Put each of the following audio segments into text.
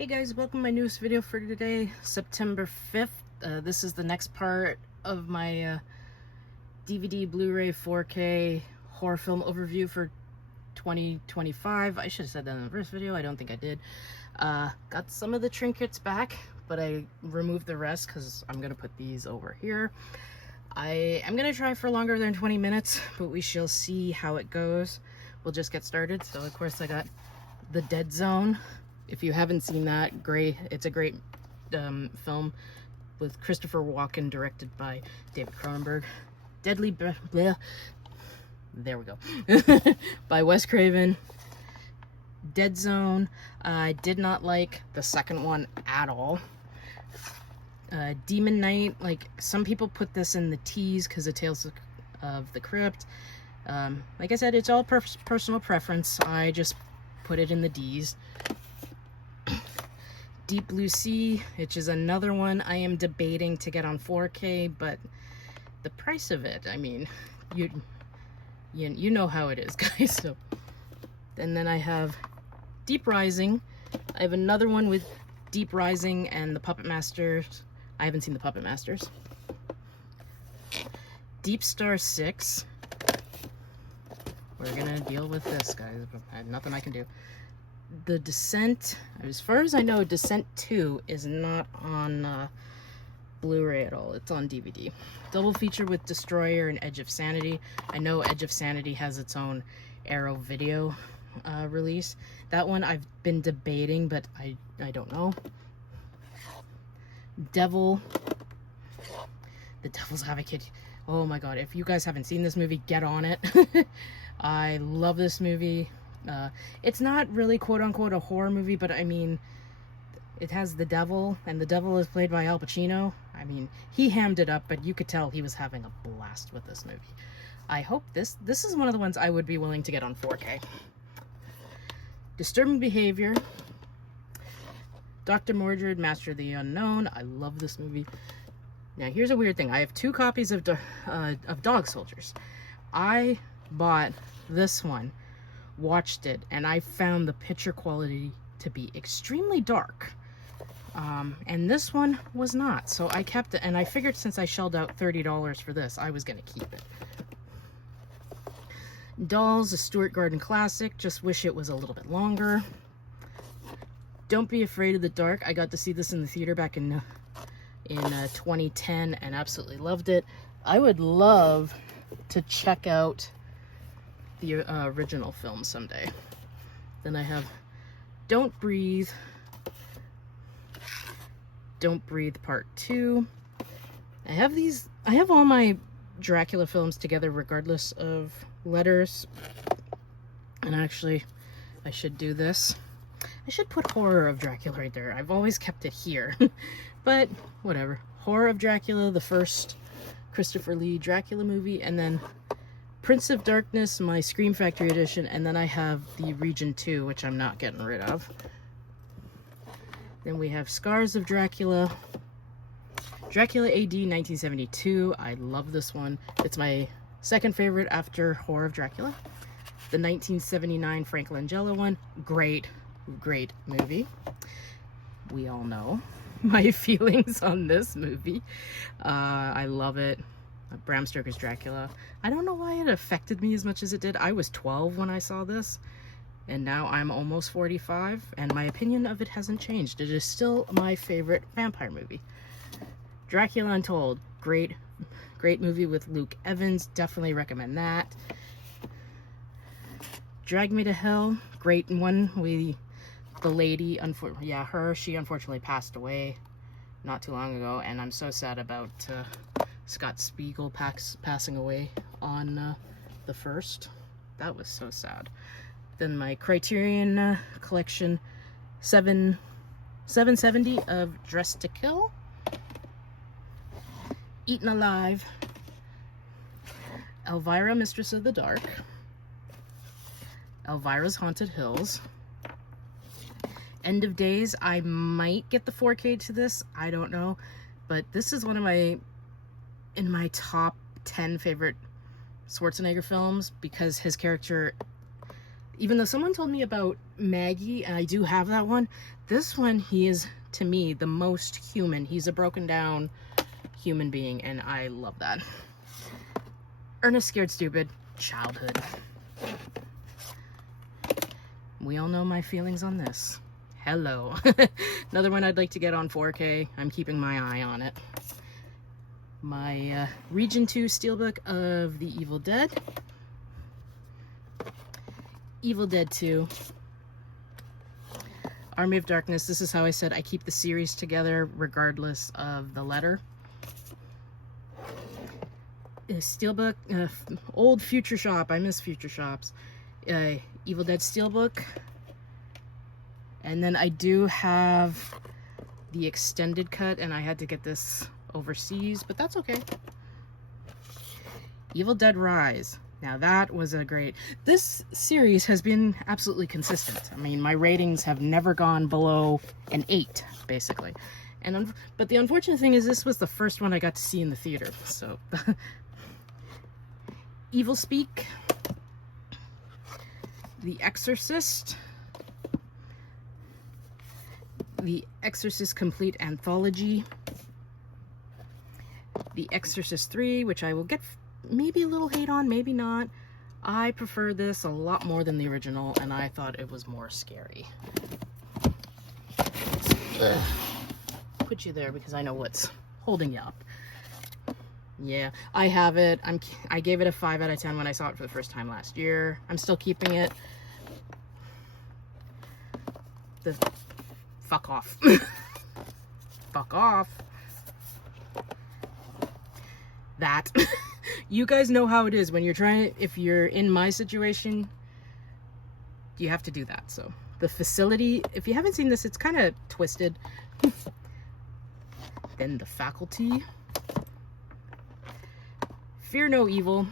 Hey guys, welcome to my newest video for today, September 5th. This is the next part of my DVD, Blu-ray, 4K horror film overview for 2025. I should have said that in the first video. I don't think I did. Got some of the trinkets back, but I removed the rest because I'm going to put these over here. I am going to try for longer than 20 minutes, but we shall see how it goes. We'll just get started. So, of course, I got The Dead Zone. If you haven't seen that, it's a great film with Christopher Walken, directed by David Cronenberg. Deadly Bleh. There we go. By Wes Craven. Dead Zone. I did not like the second one at all. Demon Knight, like some people put this in the T's because of Tales of the Crypt. Like I said, it's all personal preference. I just put it in the D's. Deep Blue Sea, which is another one I am debating to get on 4K, but the price of it, I mean, you know how it is, guys. So, and then I have Deep Rising. I have another one with Deep Rising and the Puppet Masters. I haven't seen the Puppet Masters. Deep Star 6. We're gonna deal with this, guys. I have nothing I can do. The Descent, as far as I know, Descent 2 is not on Blu-ray at all. It's on DVD. Double feature with Destroyer and Edge of Sanity. I know Edge of Sanity has its own Arrow video release. That one I've been debating, but I don't know. Devil. The Devil's Advocate. Oh my god, if you guys haven't seen this movie, get on it. I love this movie. It's not really quote-unquote a horror movie, but I mean, it has the devil, and the devil is played by Al Pacino. I mean, he hammed it up, but you could tell he was having a blast with this movie. I hope this is one of the ones I would be willing to get on 4K. Disturbing Behavior. Dr. Mordred, Master of the Unknown. I love this movie. Now, here's a weird thing. I have 2 copies of Dog Soldiers. I bought this one, watched it, and I found the picture quality to be extremely dark, and this one was not, so I kept it, and I figured since I shelled out $30 for this, I was gonna keep it. Dolls, a Stuart Gordon classic, just wish it was a little bit longer. Don't Be Afraid of the Dark. I got to see this in the theater back in 2010 and absolutely loved it. I would love to check out the original film someday. Then I have Don't Breathe. Don't Breathe Part 2. I have all my Dracula films together regardless of letters. And actually, I should do this. I should put Horror of Dracula right there. I've always kept it here. But whatever. Horror of Dracula, the first Christopher Lee Dracula movie, and then Prince of Darkness, my Scream Factory edition, and then I have the Region 2, which I'm not getting rid of. Then we have Scars of Dracula, Dracula AD 1972. I love this one. It's my second favorite after Horror of Dracula. The 1979 Frank Langella one. Great movie. We all know my feelings on this movie. I love it. Bram Stoker's Dracula. I don't know why it affected me as much as it did. I was 12 when I saw this, and now I'm almost 45, and my opinion of it hasn't changed. It is still my favorite vampire movie. Dracula Untold. Great movie with Luke Evans. Definitely recommend that. Drag Me to Hell. Great one. The lady, she unfortunately passed away not too long ago, and I'm so sad about Scott Spiegel passing away on the 1st. That was so sad. Then my Criterion collection, 770 of Dressed to Kill. Eaten Alive. Elvira, Mistress of the Dark. Elvira's Haunted Hills. End of Days. I might get the 4K to this. I don't know. But this is one of in my top 10 favorite Schwarzenegger films because his character Even though someone told me about Maggie, and I do have that one, this one, he is, to me, the most human. He's a broken down human being, and I love that. Ernest Scared Stupid, childhood. We all know my feelings on this. Hello. Another one I'd like to get on 4K. I'm keeping my eye on it. My Region 2 Steelbook of The Evil Dead. Evil Dead 2. Army of Darkness. This is how I said I keep the series together regardless of the letter. Steelbook. Old Future Shop. I miss Future Shops. Evil Dead Steelbook. And then I do have the extended cut, and I had to get this overseas, but that's okay. Evil Dead Rise. Now that was a great... This series has been absolutely consistent. I mean, my ratings have never gone below an 8, basically. But the unfortunate thing is this was the first one I got to see in the theater, so... Evil Speak. The Exorcist. The Exorcist Complete Anthology. The Exorcist 3, which I will get maybe a little hate on, maybe not. I prefer this a lot more than the original, and I thought it was more scary. Put you there because I know what's holding you up. Yeah, I have it. I gave it a 5 out of 10 when I saw it for the first time last year. I'm still keeping it. Fuck off. Fuck off. That. You guys know how it is when you're trying, if you're in my situation, you have to do that. So the Facility, if you haven't seen this, it's kind of twisted. Then The Faculty. Fear No Evil.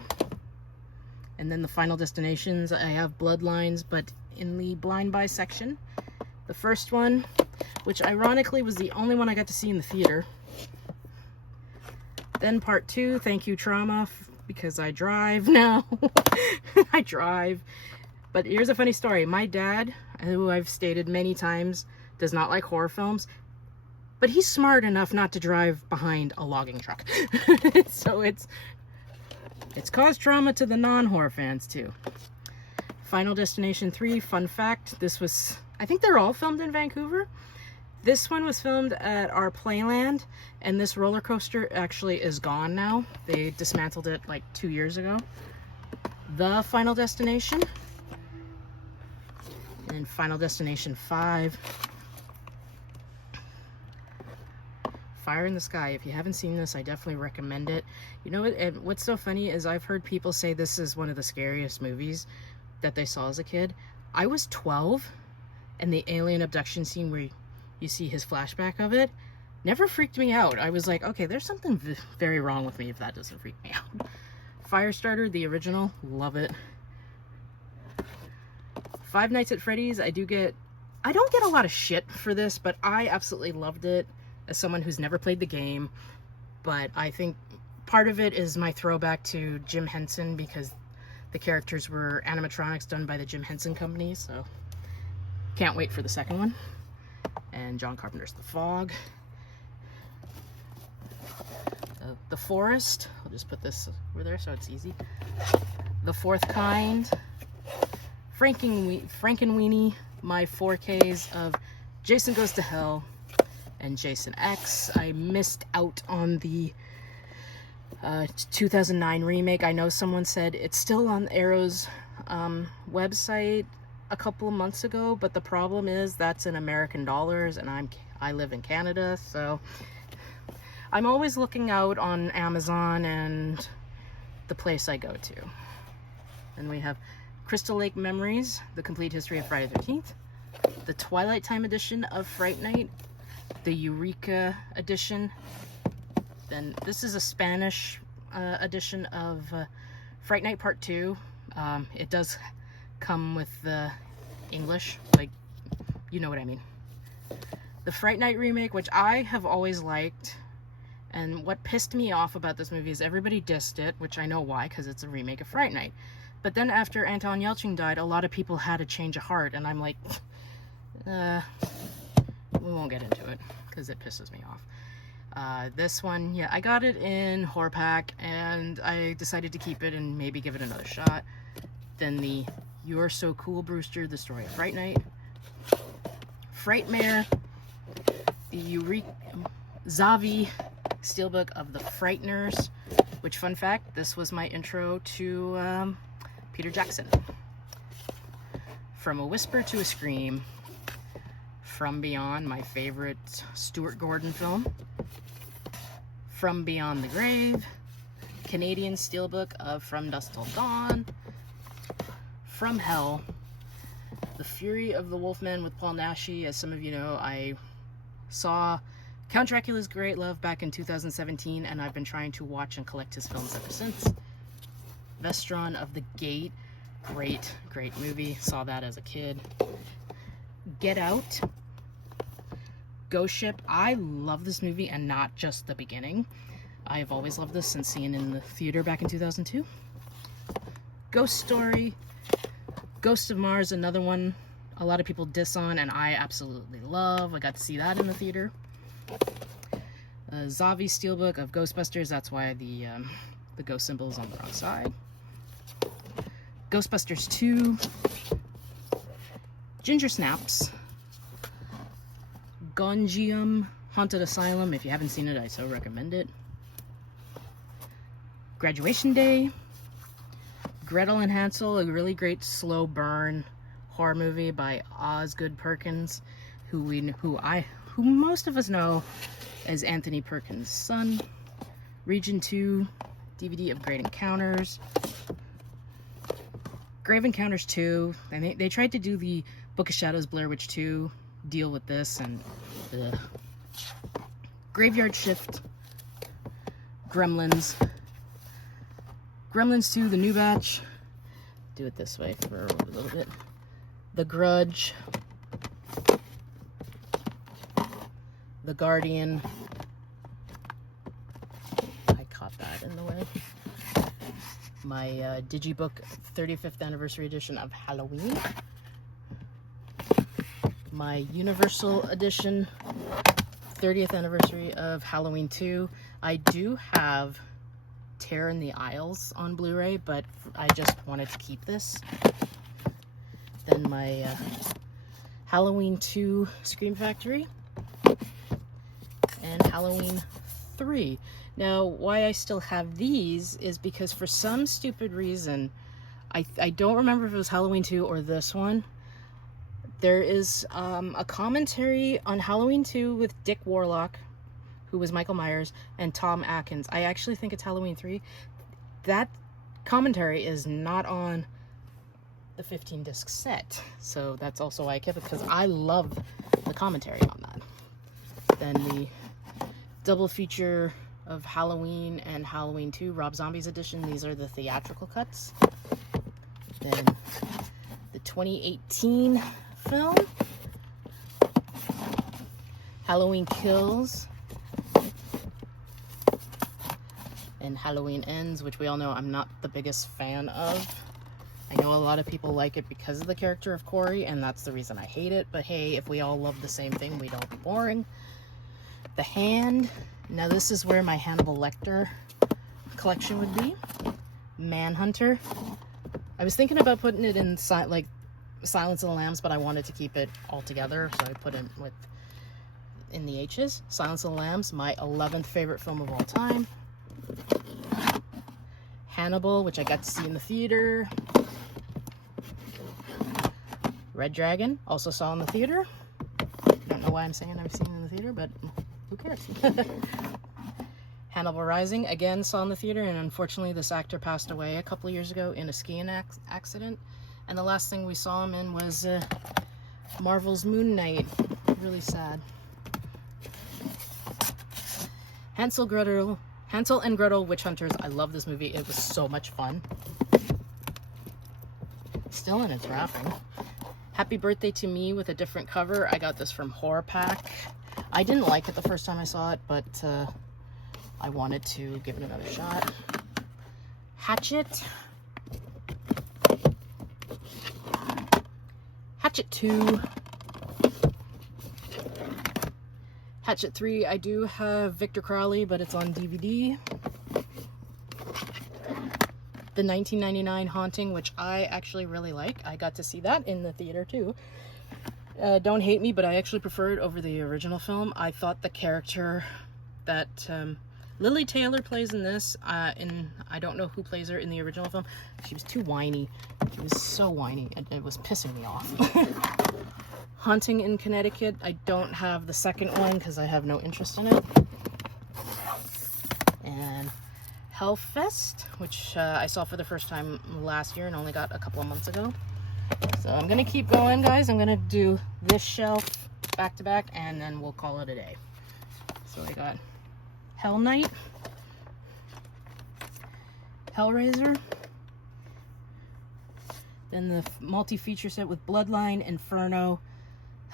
And then the Final Destinations. I have Bloodlines, but in the blind buy section. The first one, which ironically was the only one I got to see in the theater. Then part 2, Thank You Trauma, because I drive now. I drive. But here's a funny story. My dad, who I've stated many times, does not like horror films, but he's smart enough not to drive behind a logging truck. So it's caused trauma to the non-horror fans too. Final Destination 3, fun fact, this was, I think they're all filmed in Vancouver. This one was filmed at our Playland, and this roller coaster actually is gone now. They dismantled it like 2 years ago. The Final Destination. And Final Destination 5. Fire in the Sky. If you haven't seen this, I definitely recommend it. You know what? And what's so funny is I've heard people say this is one of the scariest movies that they saw as a kid. I was 12, and the alien abduction scene where you see his flashback of it never freaked me out. I was like, okay, there's something very wrong with me if that doesn't freak me out. Firestarter, the original, love it. Five Nights at Freddy's, I don't get a lot of shit for this, but I absolutely loved it as someone who's never played the game. But I think part of it is my throwback to Jim Henson, because the characters were animatronics done by the Jim Henson Company, so can't wait for the second one. And John Carpenter's The Fog. The Forest. I'll just put this over there so it's easy. The Fourth Kind. Frankenweenie. My 4Ks of Jason Goes to Hell and Jason X. I missed out on the 2009 remake. I know someone said it's still on Arrow's website a couple of months ago, but the problem is that's in American dollars, and I live in Canada, so I'm always looking out on Amazon and the place I go to. And we have Crystal Lake Memories, The Complete History of Friday the 13th, the Twilight Time edition of Fright Night, the Eureka edition. Then this is a Spanish edition of Fright Night Part 2. It does come with the English, like, you know what I mean. The Fright Night remake, which I have always liked, and what pissed me off about this movie is everybody dissed it, which I know why, because it's a remake of Fright Night. But then after Anton Yelchin died, a lot of people had a change of heart, and I'm like, we won't get into it because it pisses me off. This one, yeah, I got it in horror pack, and I decided to keep it and maybe give it another shot. Then the You're So Cool, Brewster, the story of Fright Night. Frightmare, the Zavi Steelbook of the Frighteners, which, fun fact, this was my intro to Peter Jackson. From a Whisper to a Scream. From Beyond, my favorite Stuart Gordon film. From Beyond the Grave. Canadian Steelbook of From Dusk Till Dawn. From Hell. The Fury of the Wolfman with Paul Naschy. As some of you know, I saw Count Dracula's Great Love back in 2017, and I've been trying to watch and collect his films ever since. Vestron of the Gate. Great movie. Saw that as a kid. Get Out. Ghost Ship. I love this movie, and not just the beginning. I've always loved this since seeing it in the theater back in 2002. Ghost Story. Ghost of Mars, another one a lot of people diss on, and I absolutely love. I got to see that in the theater. Zavi Steelbook of Ghostbusters. That's why the ghost symbol is on the wrong side. Ghostbusters 2. Ginger Snaps. Gonjiam Haunted Asylum. If you haven't seen it, I so recommend it. Graduation Day. Gretel and Hansel, a really great slow burn horror movie by Osgood Perkins, who most of us know as Anthony Perkins' son. Region 2 DVD of Great Encounters. Grave Encounters 2. And they tried to do the Book of Shadows Blair Witch 2 deal with this, and Graveyard Shift. Gremlins 2, the new batch. Do it this way for a little bit. The Grudge. The Guardian. I caught that in the way. My Digibook 35th Anniversary Edition of Halloween. My Universal Edition 30th Anniversary of Halloween 2. I do have Terror in the Aisles on Blu-ray, but I just wanted to keep this. Then my Halloween 2 Scream Factory. And Halloween 3. Now, why I still have these is because for some stupid reason, I don't remember if it was Halloween 2 or this one. There is a commentary on Halloween 2 with Dick Warlock, who was Michael Myers, and Tom Atkins. I actually think it's Halloween 3. That commentary is not on the 15-disc set, so that's also why I kept it, because I love the commentary on that. Then the double feature of Halloween and Halloween 2, Rob Zombie's edition. These are the theatrical cuts. Then the 2018 film, Halloween Kills, and Halloween Ends, which we all know I'm not the biggest fan of. I know a lot of people like it because of the character of Corey, and that's the reason I hate it, but hey, if we all love the same thing, we'd all be boring. The Hand. Now this is where my Hannibal Lecter collection would be. Manhunter. I was thinking about putting it in like Silence of the Lambs, but I wanted to keep it all together, so I put it in the H's. Silence of the Lambs, my 11th favorite film of all time. Hannibal, which I got to see in the theater. Red Dragon, also saw in the theater. Don't know why I'm saying I've seen it in the theater, but who cares? Hannibal Rising, again saw in the theater, and unfortunately this actor passed away a couple of years ago in a skiing accident. And the last thing we saw him in was Marvel's Moon Knight. Really sad. Hansel and Gretel Witch Hunters. I love this movie. It was so much fun. Still in its wrapping. Happy Birthday to Me with a different cover. I got this from Horror Pack. I didn't like it the first time I saw it, but I wanted to give it another shot. Hatchet. Hatchet 2. Hatchet 3, I do have Victor Crowley, but it's on DVD. The 1999 Haunting, which I actually really like. I got to see that in the theater too. Don't hate me, but I actually prefer it over the original film. I thought the character that Lily Taylor plays in this, I don't know who plays her in the original film. She was too whiny. She was so whiny, and it was pissing me off. Haunting in Connecticut, I don't have the second one because I have no interest in it. And Hellfest, which I saw for the first time last year and only got a couple of months ago. So I'm going to keep going, guys. I'm going to do this shelf back to back, and then we'll call it a day. So I got Hell Knight, Hellraiser, then the multi-feature set with Bloodline, Inferno,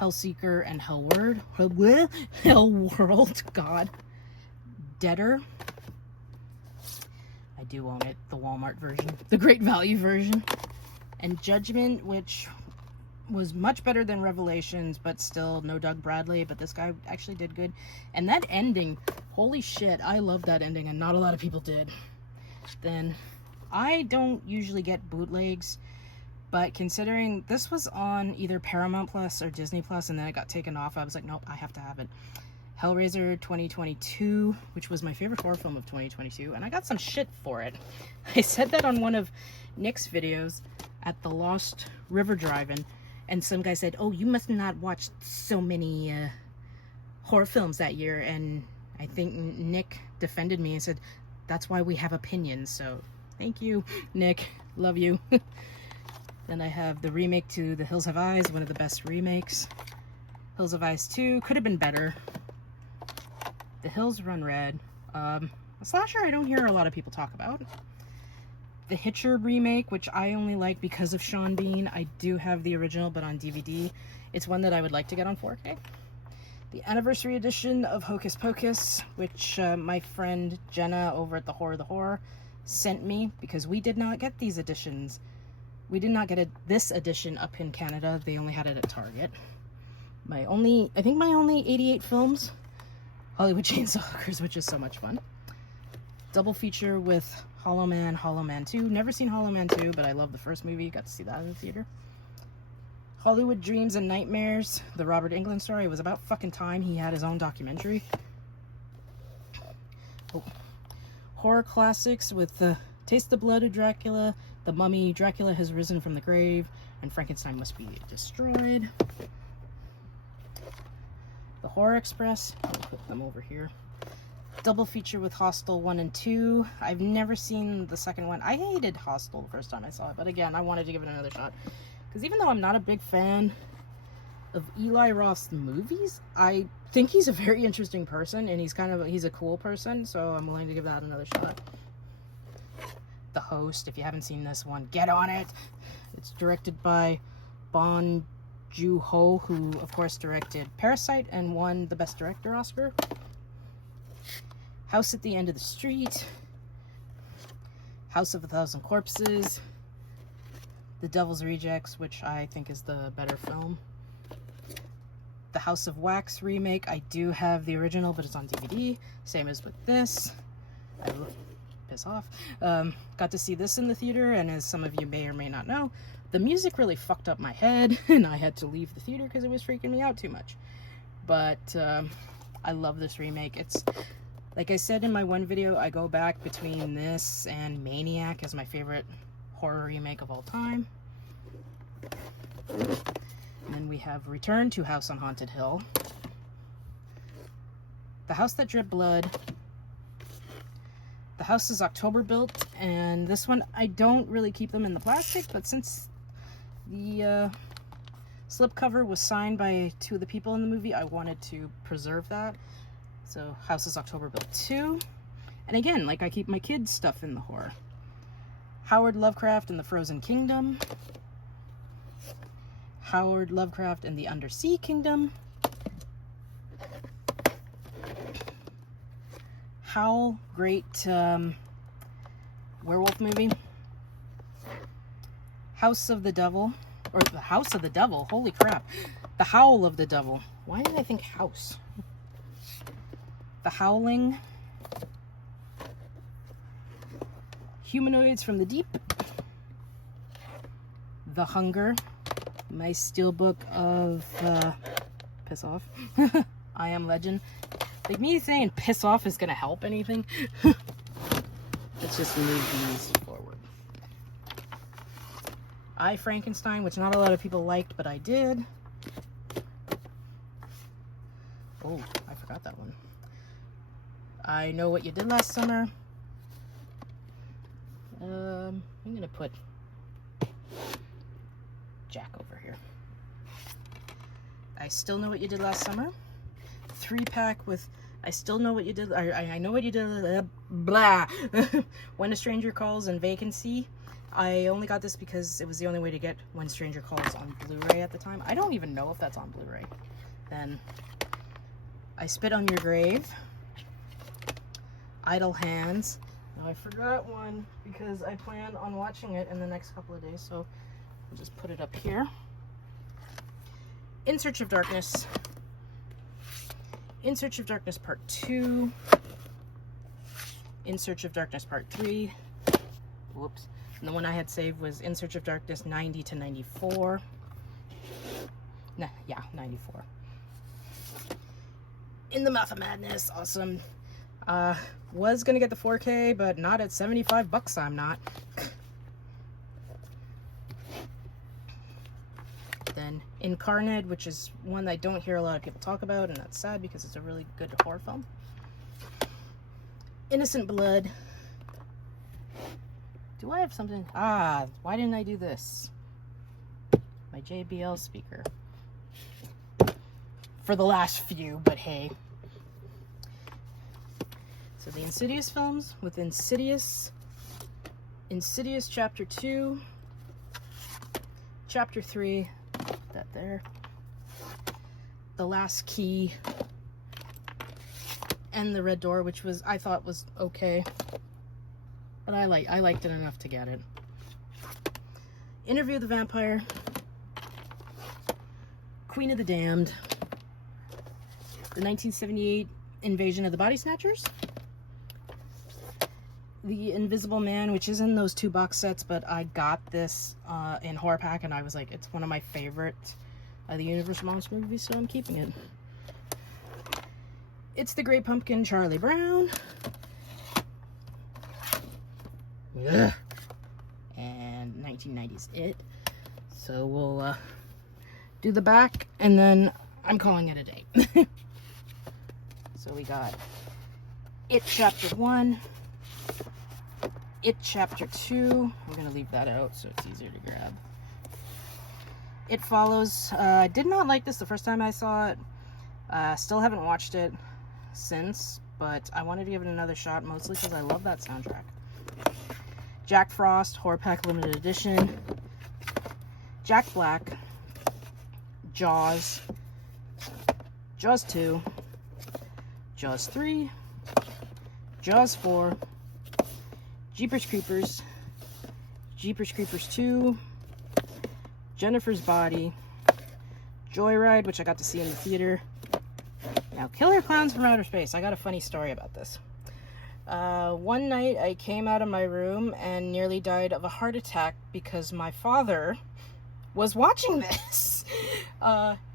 Hellseeker, and Hellworld, God, Deader. I do own it, the Walmart version, the Great Value version, and Judgment, which was much better than Revelations, but still no Doug Bradley, but this guy actually did good. And that ending, holy shit, I love that ending, and not a lot of people did. Then, I don't usually get bootlegs, but considering this was on either Paramount Plus or Disney Plus, and then it got taken off, I was like, nope, I have to have it. Hellraiser 2022, which was my favorite horror film of 2022, and I got some shit for it. I said that on one of Nick's videos at the Lost River Drive-In, and some guy said, oh, you must not watch so many horror films that year, and I think Nick defended me and said, that's why we have opinions, so thank you, Nick. Love you. Then I have the remake to The Hills Have Eyes, one of the best remakes. Hills Have Eyes 2, could have been better. The Hills Run Red. A slasher I don't hear a lot of people talk about. The Hitcher remake, which I only like because of Sean Bean. I do have the original, but on DVD. It's one that I would like to get on 4K. The anniversary edition of Hocus Pocus, which my friend Jenna over at the Horror sent me, because we did not get these editions. We did not get this edition up in Canada. They only had it at Target. I think my only 88 films. Hollywood Chainsaw Hookers, which is so much fun. Double feature with Hollow Man, Hollow Man 2. Never seen Hollow Man 2, but I love the first movie. Got to see that in the theater. Hollywood Dreams and Nightmares, the Robert Englund story. It was about fucking time he had his own documentary. Oh. Horror classics with Taste the Blood of Dracula, The Mummy, Dracula Has Risen from the Grave, and Frankenstein Must Be Destroyed. The Horror Express. I'll put them over here. Double feature with Hostel 1 and 2. I've never seen the second one. I hated Hostel the first time I saw it, but again, I wanted to give it another shot. Because even though I'm not a big fan of Eli Roth's movies, I think he's a very interesting person, and he's a cool person, so I'm willing to give that another shot. The Host, if you haven't seen this one, get on it. It's directed by Bong Joon-ho, who of course directed Parasite and won the Best Director Oscar. House at the End of the Street, House of a Thousand Corpses, The Devil's Rejects, which I think is the better film. The House of Wax remake, I do have the original, but it's on DVD, same as with this. I will piss off. Got to see this in the theater, and as some of you may or may not know, the music really fucked up my head, and I had to leave the theater because it was freaking me out too much. But I love this remake. It's, like I said in my one video, I go back between this and Maniac as my favorite horror remake of all time. And then we have Return to House on Haunted Hill, The House That Dripped Blood, The House is October built, and this one, I don't really keep them in the plastic, but since the slipcover was signed by two of the people in the movie, I wanted to preserve that. So, House is October built 2. And again, like I keep my kids' stuff in the horror. Howard Lovecraft and the Frozen Kingdom. Howard Lovecraft and the Undersea Kingdom. Howl, great werewolf movie. House of the Devil, or the House of the Devil. Holy crap. The Howl of the Devil. Why did I think house? The Howling. Humanoids from the Deep. The Hunger. My steelbook of Piss Off. I Am Legend. Like, me saying piss off is gonna help anything. Let's just move these forward. I, Frankenstein, which not a lot of people liked, but I did. Oh, I forgot that one. I Know What You Did Last Summer. I'm gonna put Jack over here. I Still Know What You Did Last Summer. 3-pack with I Still Know What You Did. I Know What You Did. Blah. When a Stranger Calls and Vacancy. I only got this because it was the only way to get When Stranger Calls on Blu-ray at the time. I don't even know if that's on Blu-ray. Then I Spit on Your Grave. Idle Hands. Now I forgot one because I plan on watching it in the next couple of days, so I'll just put it up here. In Search of Darkness. In Search of Darkness Part 2. In Search of Darkness Part 3. Whoops. And the one I had saved was In Search of Darkness 90 to 94. Nah, yeah, 94. In the Mouth of Madness. Awesome. Was gonna get the 4K, but not at $75. I'm not. Then Incarnate, which is one I don't hear a lot of people talk about, and that's sad because it's a really good horror film. Innocent Blood. Do I have something? Ah, why didn't I do this? My JBL speaker. For the last few, but hey. So the Insidious films with Insidious Chapter 2, Chapter 3, that there, The Last Key, and The Red Door, which I thought was okay, but I liked it enough to get it. Interview with the Vampire, Queen of the Damned, the 1978 Invasion of the Body Snatchers, The Invisible Man, which is in those 2 box sets, but I got this in horror pack, and I was like, it's one of my favorite of the Universal Monster movies, so I'm keeping it. It's the Great Pumpkin, Charlie Brown. Ugh. And 1990's It. So we'll do the back, and then I'm calling it a day. So we got It Chapter 1. It Chapter 2. I'm going to leave that out so it's easier to grab. It Follows. I did not like this the first time I saw it. Still haven't watched it since, but I wanted to give it another shot, mostly because I love that soundtrack. Jack Frost, Horror Pack Limited Edition. Jack Black. Jaws. Jaws 2. Jaws 3. Jaws 4. Jeepers Creepers, Jeepers Creepers 2, Jennifer's Body, Joyride, which I got to see in the theater. Now, Killer Clowns from Outer Space. I got a funny story about this. One night I came out of my room and nearly died of a heart attack because my father was watching this.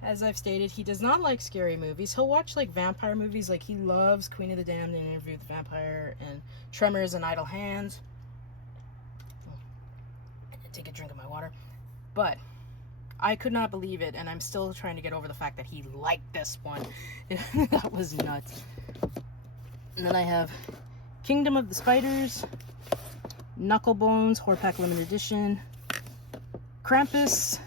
As I've stated, he does not like scary movies. He'll watch like vampire movies. Like, he loves Queen of the Damned and Interview with the Vampire and Tremors and Idle Hands. Take a drink of my water. But I could not believe it, and I'm still trying to get over the fact that he liked this one. That was nuts. And then I have Kingdom of the Spiders, Knucklebones, Horror Pack Limited Edition, Krampus,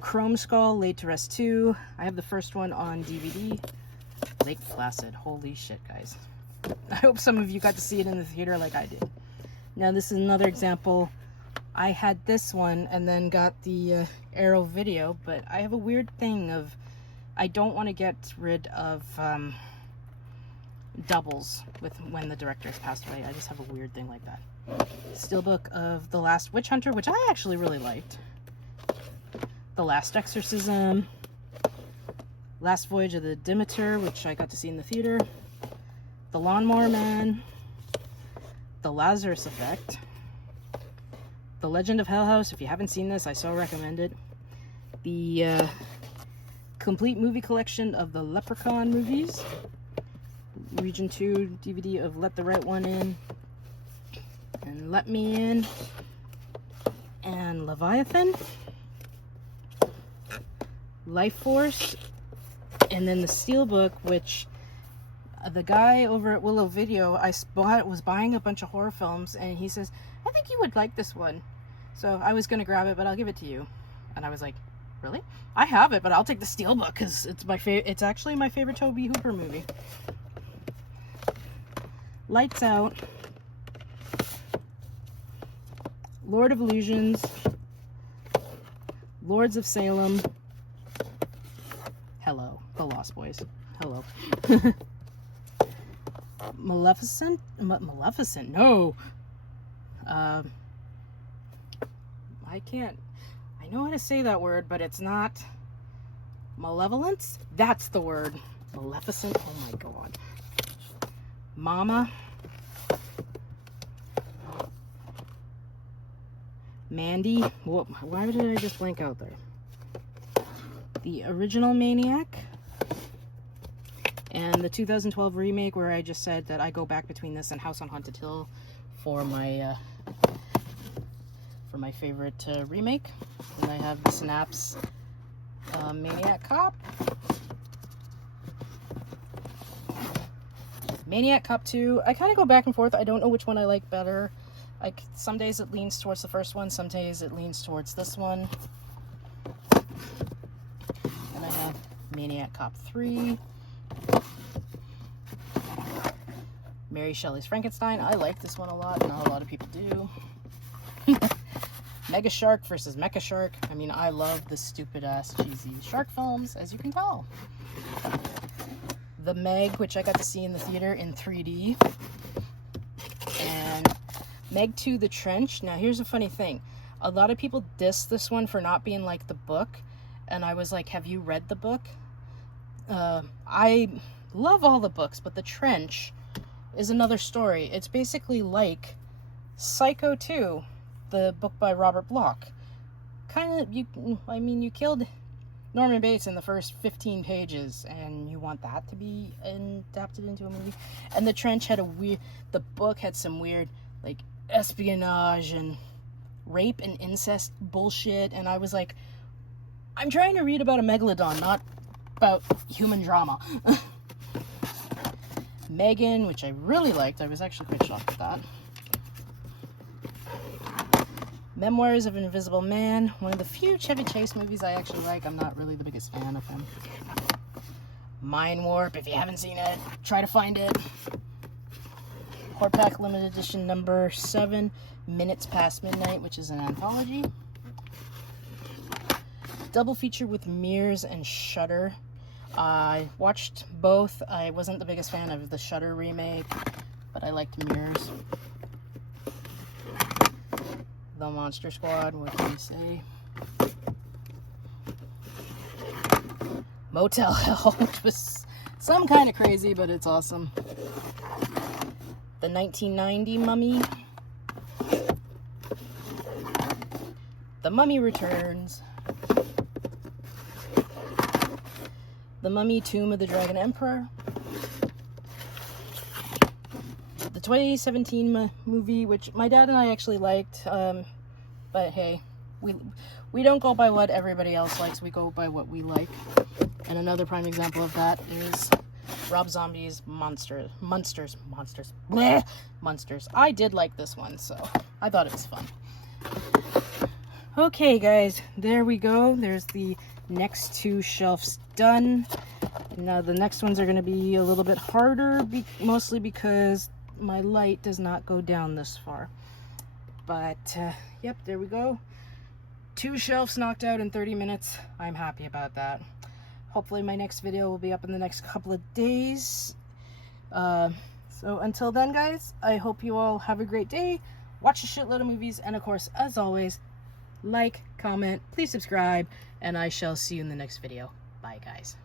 Chrome Skull, Laid to Rest 2. I have the first one on DVD. Lake Placid. Holy shit, guys. I hope some of you got to see it in the theater like I did. Now, this is another example. I had this one and then got the Arrow video, but I have a weird thing of I don't want to get rid of doubles with when the director has passed away. I just have a weird thing like that. Steelbook of The Last Witch Hunter, which I actually really liked. The Last Exorcism, Last Voyage of the Demeter, which I got to see in the theater, The Lawnmower Man, The Lazarus Effect, The Legend of Hell House. If you haven't seen this, I so recommend it. The complete movie collection of the Leprechaun movies, Region 2 DVD of Let the Right One In, and Let Me In, and Leviathan, Life Force, and then the Steelbook, which the guy over at Willow Video, was buying a bunch of horror films, and he says, I think you would like this one. So I was going to grab it, but I'll give it to you. And I was like, really? I have it, but I'll take the Steelbook because it's my favorite. It's actually my favorite Tobe Hooper movie. Lights Out, Lord of Illusions, Lords of Salem, hello, The Lost Boys, hello. Maleficent, no. I can't, I know how to say that word, but it's not malevolence. That's the word. Maleficent, oh my god. Mama, Mandy, why did I just blank out there? The original Maniac, and the 2012 remake, where I just said that I go back between this and House on Haunted Hill for my favorite remake. And I have the Synapse Maniac Cop, Maniac Cop 2. I kind of go back and forth. I don't know which one I like better. Like, some days it leans towards the first one, some days it leans towards this one. And I have Maniac Cop 3. Mary Shelley's Frankenstein. I like this one a lot. Not a lot of people do. Mega Shark versus Mecha Shark. I mean, I love the stupid-ass, cheesy shark films, as you can tell. The Meg, which I got to see in the theater in 3D. And Meg 2, The Trench. Now, here's a funny thing. A lot of people diss this one for not being like the book. And I was like, have you read the book? I love all the books, but The Trench is another story. It's basically like Psycho 2, the book by Robert Bloch. You killed Norman Bates in the first 15 pages, and you want that to be adapted into a movie? And The Trench had the book had some weird, like, espionage and rape and incest bullshit, and I was like, I'm trying to read about a megalodon, not about human drama. Megan, which I really liked. I was actually quite shocked at that. Memoirs of an Invisible Man. One of the few Chevy Chase movies I actually like. I'm not really the biggest fan of him. Mind Warp. If you haven't seen it, try to find it. Horror Pack Limited Edition number 7, Minutes Past Midnight, which is an anthology. Double feature with Mirrors and Shudder. I watched both. I wasn't the biggest fan of the Shudder remake, but I liked Mirrors. The Monster Squad, what can you say? Motel Hell, which was some kind of crazy, but it's awesome. The 1990 Mummy. The Mummy Returns. The Mummy, Tomb of the Dragon Emperor. The 2017 movie, which my dad and I actually liked, but hey, we don't go by what everybody else likes, we go by what we like. And another prime example of that is Rob Zombie's Monsters. Bleh! Monsters. I did like this one, so I thought it was fun. Okay, guys, there we go. There's the next 2 shelves done. Now the next ones are going to be a little bit harder, mostly because my light does not go down this far. But yep, there we go. 2 shelves knocked out in 30 minutes. I'm happy about that. Hopefully my next video will be up in the next couple of days. So until then, guys, I hope you all have a great day. Watch a shitload of movies, and of course, as always, like, comment, please subscribe, and I shall see you in the next video. Bye, guys.